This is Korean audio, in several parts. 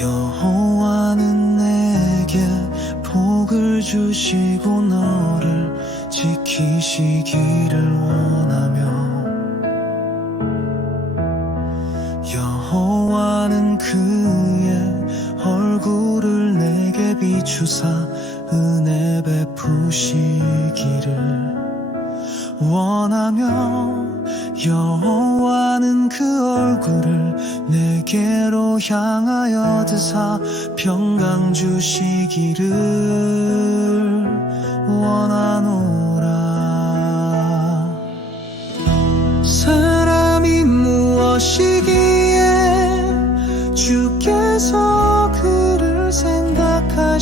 여호와는 내게 복을 주시고 너를 지키시기를 원하며 여호와는 그의 얼굴을 내게 비추사 은혜 베푸시기를 원하며 여호와는 그 얼굴을 내게로 향하여 드사 평강 주시기를 원하노라. 사람이 무엇이기에 주께서 그를 생각하시나이까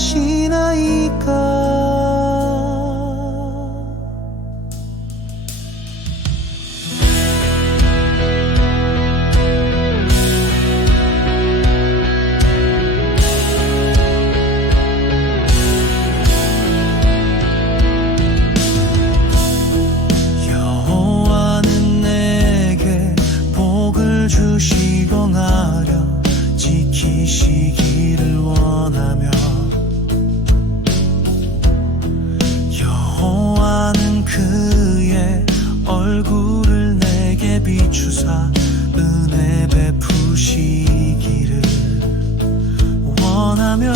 주시고 나려 지키시기를 원하며 여호와는 그의 얼굴을 내게 비추사 은혜 베푸시기를 원하며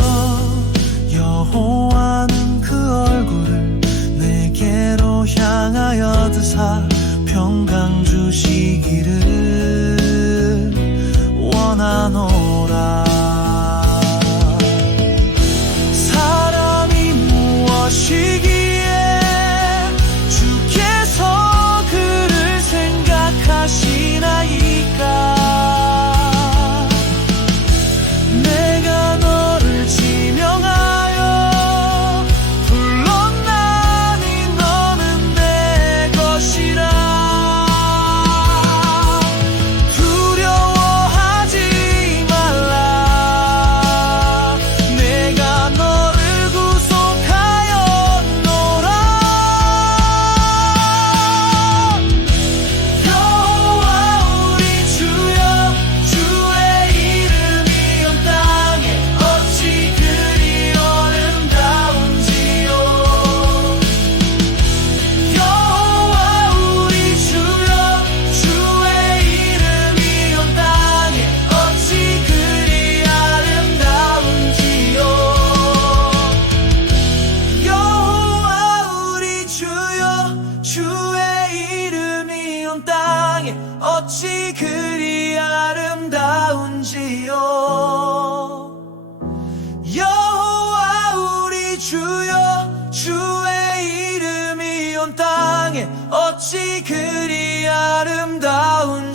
여호와는 그 얼굴을 내게로 향하여 드사 평강 주시기를 원 주의 이름이 온 땅에 어찌 그리 아름다운지요? 여호와 우리 주여 주의 이름이 온 땅에 어찌 그리 아름다운지요?